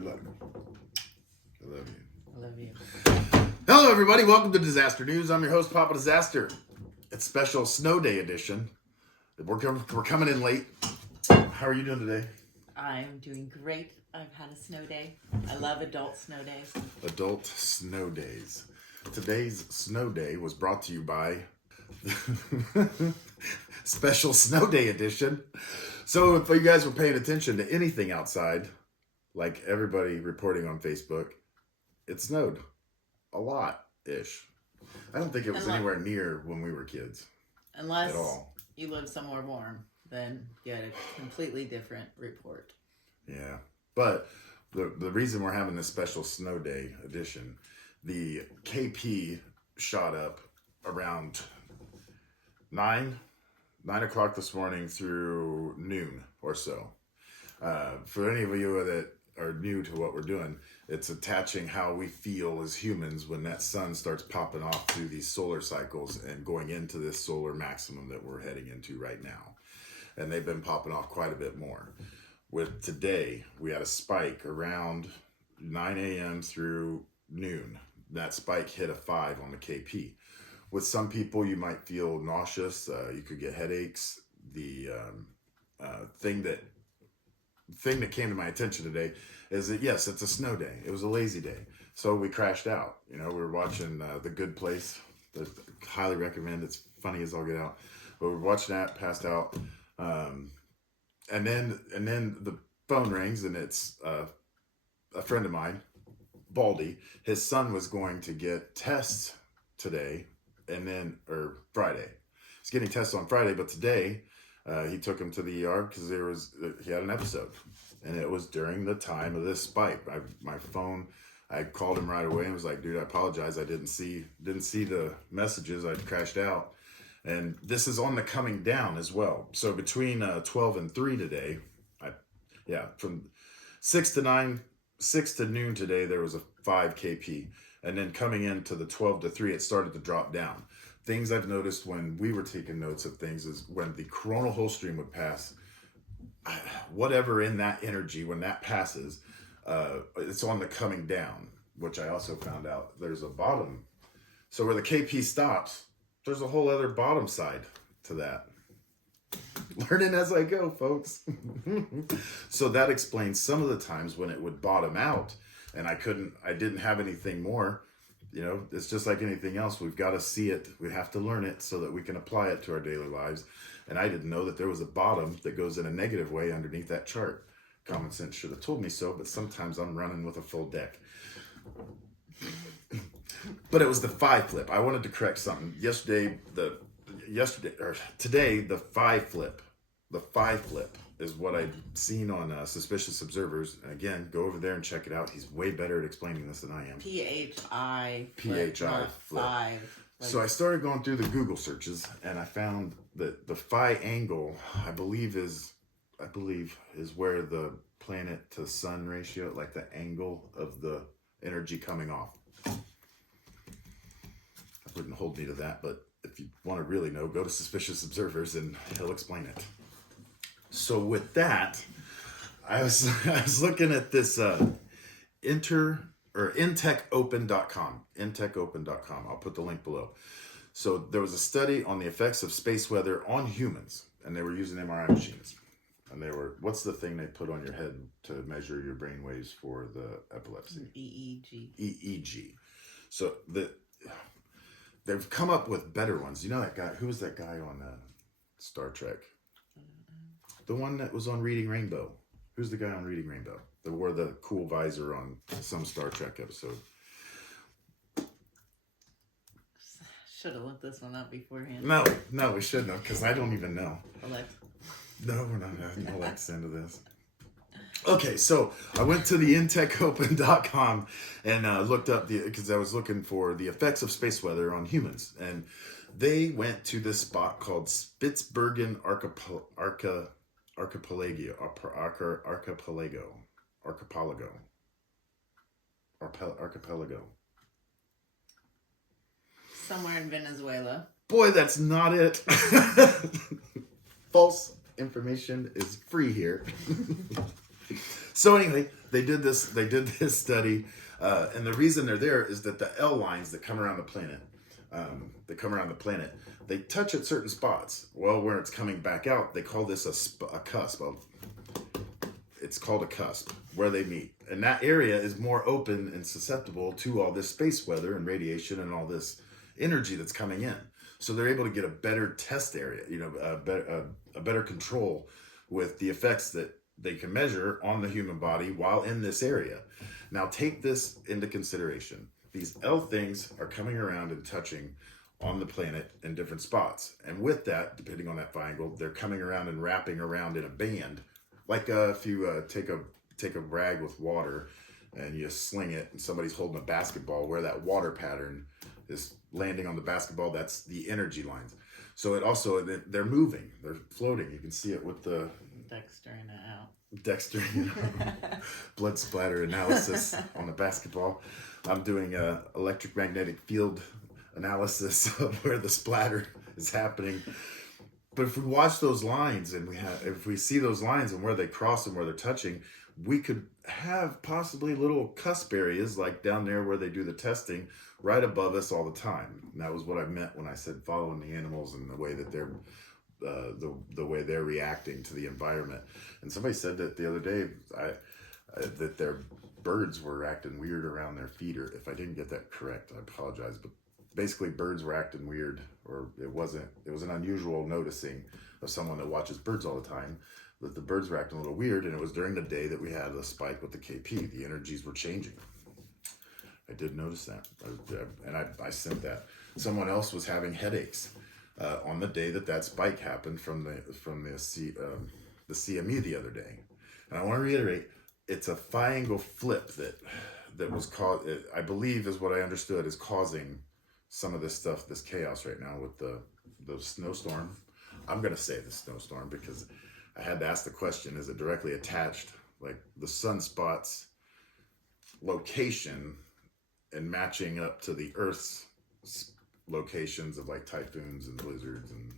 Good luck. I love you. I love you. Hello, everybody. Welcome to Dizastr News. I'm your host, Papa Dizastr. It's special snow day edition. We're coming in late. How are you doing today? I'm doing great. I've had a snow day. I love adult snow days. Adult snow days. Today's snow day was brought to you by special snow day edition. So if you guys were paying attention to anything outside, like everybody reporting on Facebook, it snowed a lot-ish. I don't think it was anywhere near when we were kids. Unless at all. You live somewhere warm, then you get a completely different report. Yeah, but the reason we're having this special snow day edition, the KP shot up around 9 o'clock this morning through noon or so. For any of you that are new to what we're doing, it's attaching how we feel as humans when that sun starts popping off through these solar cycles and going into this solar maximum that we're heading into right now. And they've been popping off quite a bit more. With today, we had a spike around 9 a.m. through noon. That spike hit a 5 on the KP. With some people, you might feel nauseous. You could get headaches. The thing that came to my attention today is that, yes, it's a snow day. It was a lazy day. So we crashed out. You know, we were watching The Good Place. I highly recommend. It's funny as all get out. But we were watching that, passed out. And then the phone rings, and it's a friend of mine, Baldy. His son was going to get tests today, or Friday. He's getting tests on Friday, but today he took him to the ER because he had an episode, and it was during the time of this spike. My phone, I called him right away and was like, "Dude, I apologize. I didn't see the messages. I crashed out." And this is on the coming down as well. So between 12 and 3 today, from 6 to noon today, there was a 5 KP. And then coming into the 12 to 3, it started to drop down. Things I've noticed when we were taking notes of things is when the coronal hole stream would pass, whatever in that energy, when that passes, it's on the coming down, which I also found out there's a bottom. So where the KP stops, there's a whole other bottom side to that. Learning as I go, folks. So that explains some of the times when it would bottom out and I didn't have anything more. You know, it's just like anything else. We've got to see it. We have to learn it so that we can apply it to our daily lives. And I didn't know that there was a bottom that goes in a negative way underneath that chart. Common sense should have told me so, but sometimes I'm running with a full deck. But it was the 5 flip. I wanted to correct something. Today, the 5 flip. The 5 flip is what I'd seen on Suspicious Observers. And again, go over there and check it out. He's way better at explaining this than I am. PHI flip. 5. So I started going through the Google searches, and I found that the phi angle, I believe is where the planet to sun ratio, like the angle of the energy coming off. I wouldn't hold me to that, but if you want to really know, go to Suspicious Observers and he'll explain it. So with that, I was looking at this InTech Open.com. InTech Open.com. I'll put the link below. So there was a study on the effects of space weather on humans, and they were using MRI machines. And what's the thing they put on your head to measure your brain waves for the epilepsy? EEG. So they've come up with better ones. You know that guy? Who was that guy on Star Trek? The one that was on Reading Rainbow. Who's the guy on Reading Rainbow? That wore the cool visor on some Star Trek episode. Should have looked this one up beforehand. No, we shouldn't have, because I don't even know. Alexa. No, we're not having Alexa into this. Okay, so I went to the InTechOpen.com and looked up because I was looking for the effects of space weather on humans, and they went to this spot called Spitsbergen Archipelago. Somewhere in Venezuela. Boy, that's not it. False information is free here. So anyway, They did this study, and the reason they're there is that the L lines that come around the planet, they touch at certain spots. Well, where it's coming back out, they call this a cusp. It's called a cusp, where they meet. And that area is more open and susceptible to all this space weather and radiation and all this energy that's coming in. So they're able to get a better test area, a better control with the effects that they can measure on the human body while in this area. Now take this into consideration. These L things are coming around and touching on the planet in different spots. And with that, depending on that angle, they're coming around and wrapping around in a band. Like if you take a rag with water and you sling it and somebody's holding a basketball, where that water pattern is landing on the basketball, that's the energy lines. So it also, they're moving, they're floating. You can see it with the Dextering it out. Blood splatter analysis on the basketball. I'm doing a electromagnetic field analysis of where the splatter is happening. But if we watch those lines and if we see those lines and where they cross and where they're touching, we could have possibly little cusp areas like down there where they do the testing right above us all the time. And that was what I meant when I said following the animals and the way that they're the way they're reacting to the environment. And somebody said that the other day, that their birds were acting weird around their feeder. If I didn't get that correct, I apologize. But basically, birds were acting weird, or it was an unusual noticing of someone that watches birds all the time, that the birds were acting a little weird, and it was during the day that we had a spike with the KP. The energies were changing. I did notice that, and I sent that. Someone else was having headaches on the day that spike happened from the CME the other day. And I want to reiterate, it's a phi-angle flip that was caused, I believe is what I understood, is causing some of this stuff, this chaos right now with the snowstorm. I'm going to say the snowstorm because I had to ask the question, is it directly attached, like the sunspot's location and matching up to the Earth's locations of like typhoons and blizzards and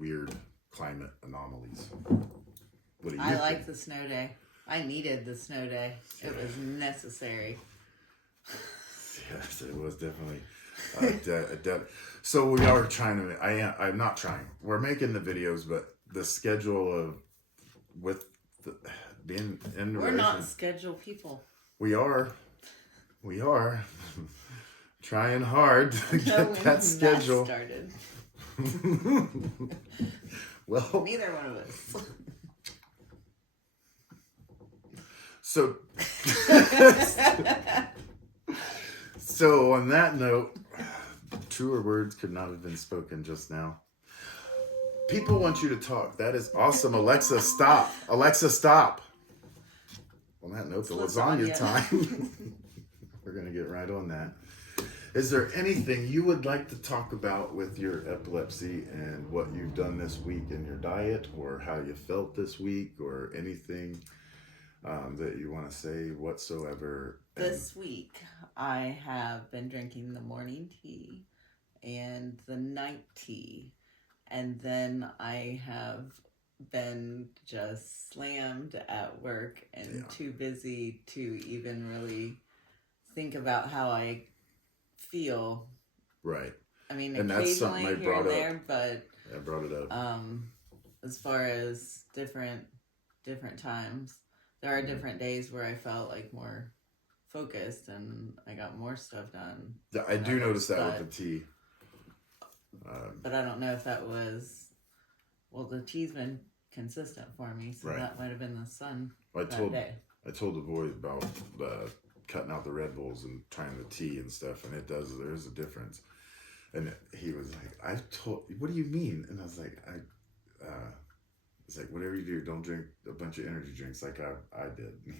weird climate anomalies? What do you think? I like the snow day. I needed the snow day. It was necessary. Yes, it was definitely. So we are trying to. I'm not trying. We're making the videos, but the schedule being in. We're not scheduled people. We are trying hard to get that schedule started. Well, neither one of us. So on that note, truer words could not have been spoken just now. People want you to talk. That is awesome. Alexa, stop. Alexa, stop. On that note, the lasagna time. We're going to get right on that. Is there anything you would like to talk about with your epilepsy and what you've done this week in your diet, or how you felt this week, or anything that you want to say whatsoever? This week, I have been drinking the morning tea and the night tea, and then I have been just slammed at work and too busy to even really think about how I feel. Right. I mean, and that's something I brought here and there, up. But I brought it up. As far as different times, there are different days where I felt like more focused and I got more stuff done. I do notice that with the tea. But I don't know if that was, the tea's been consistent for me, so that might have been the sun day. I told the boys about cutting out the Red Bulls and trying the tea and stuff, and there is a difference. And he was like, what do you mean? And I was like, it's like, whatever you do, don't drink a bunch of energy drinks like I did. And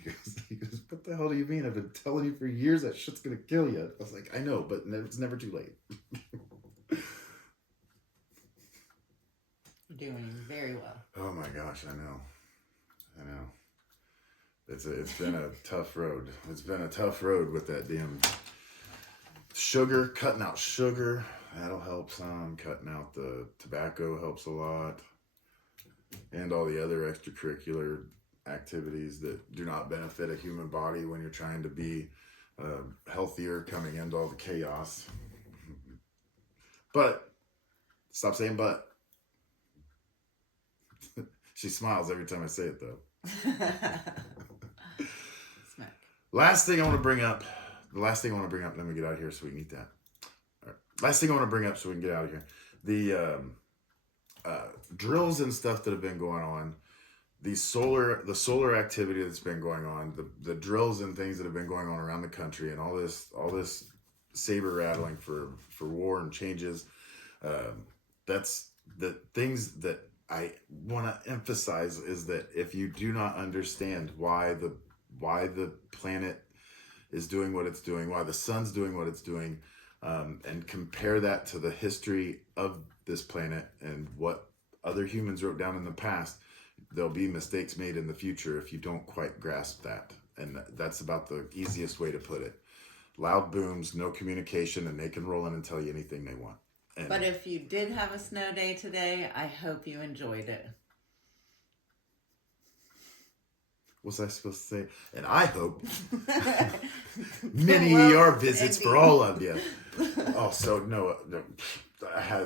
he goes, what the hell do you mean? I've been telling you for years that shit's going to kill you. I was like, I know, but it's never too late. You're doing very well. Oh my gosh, I know. It's been a tough road. It's been a tough road with that damn sugar, cutting out sugar. That'll help some. Cutting out the tobacco helps a lot. And all the other extracurricular activities that do not benefit a human body when you're trying to be healthier coming into all the chaos. But, stop saying but. She smiles every time I say it, though. Smack. Last thing I want to bring up, let me get out of here so we can eat that. All right. Last thing I want to bring up so we can get out of here. The drills and stuff that have been going on, the solar activity that's been going on, the drills and things that have been going on around the country, and all this saber rattling for war and changes. That's the things that I want to emphasize is that if you do not understand why the planet is doing what it's doing, why the sun's doing what it's doing, and compare that to the history of this planet and what other humans wrote down in the past, there'll be mistakes made in the future if you don't quite grasp that. And that's about the easiest way to put it. Loud booms, no communication, and they can roll in and tell you anything they want. And but if you did have a snow day today, I hope you enjoyed it. What's I supposed to say? And I hope many ER visits for all of you. Oh, so Noah, I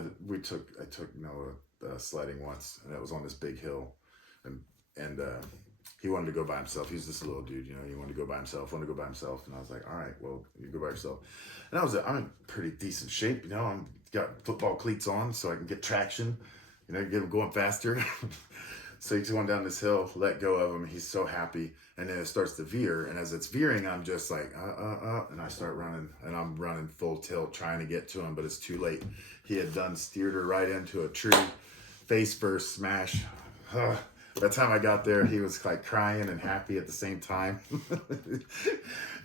took Noah sledding once, and it was on this big hill, and he wanted to go by himself. He's this little dude, he wanted to go by himself, and I was like, all right, well, you go by yourself. And I'm in pretty decent shape, I'm got football cleats on so I can get traction, get him going faster. So he's going down this hill, let go of him. He's so happy. And then it starts to veer. And as it's veering, I'm just like, and I start running. And I'm running full tilt trying to get to him, but it's too late. He had steered her right into a tree, face first, smash. By the time I got there, he was like crying and happy at the same time.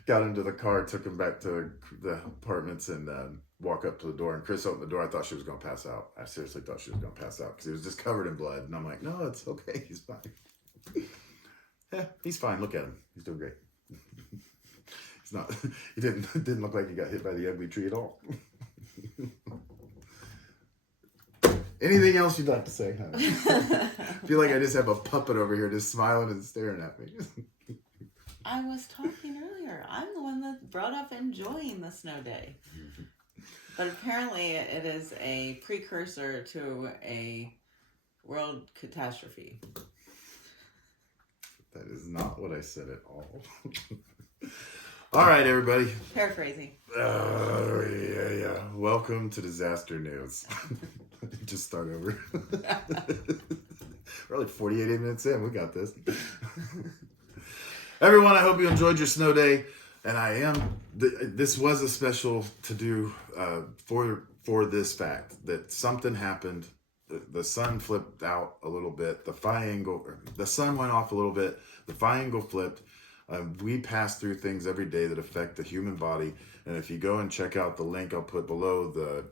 Got into the car, took him back to the apartments, and walk up to the door. And Chris opened the door. I thought she was going to pass out. I seriously thought she was going to pass out because he was just covered in blood. And I'm like, no, it's okay. He's fine. Yeah, he's fine. Look at him. He's doing great. He's not. He didn't look like he got hit by the ugly tree at all. Anything else you'd like to say, honey? I feel like I just have a puppet over here just smiling and staring at me. I was talking earlier. I'm the one that brought up enjoying the snow day. But apparently it is a precursor to a world catastrophe. That is not what I said at all. All right, everybody. Paraphrasing. Yeah. Welcome to Disaster News. Just start over. We're only 48 minutes in. We got this. Everyone, I hope you enjoyed your snow day. And this was a special to do for this fact that something happened. The sun flipped out a little bit. The sun went off a little bit. The phi angle flipped. We pass through things every day that affect the human body. And if you go and check out the link I'll put below, the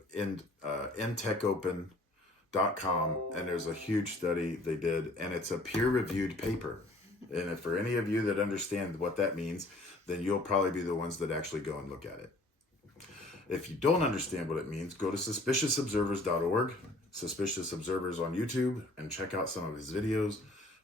InTech Open.com, and there's a huge study they did, and it's a peer-reviewed paper. And if for any of you that understand what that means, then you'll probably be the ones that actually go and look at it. If you don't understand what it means, go to suspiciousobservers.org, Suspicious Observers on YouTube, and check out some of his videos,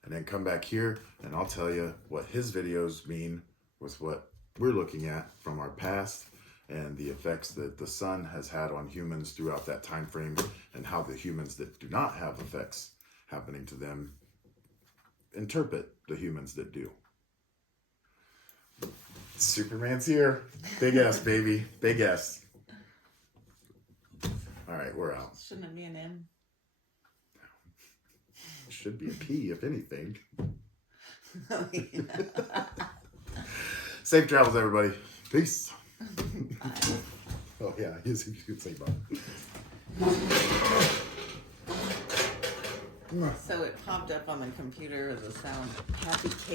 and then come back here, and I'll tell you what his videos mean with what we're looking at from our past and the effects that the sun has had on humans throughout that time frame, and how the humans that do not have effects happening to them interpret the humans that do. Superman's here. Big S, baby. Big S. All right, we're out. Shouldn't it be an M? Should be a P, if anything. Oh, yeah. Safe travels, everybody. Peace. Bye. Oh, yeah, you could say bye. So it popped up on the computer as a sound. Happy cake.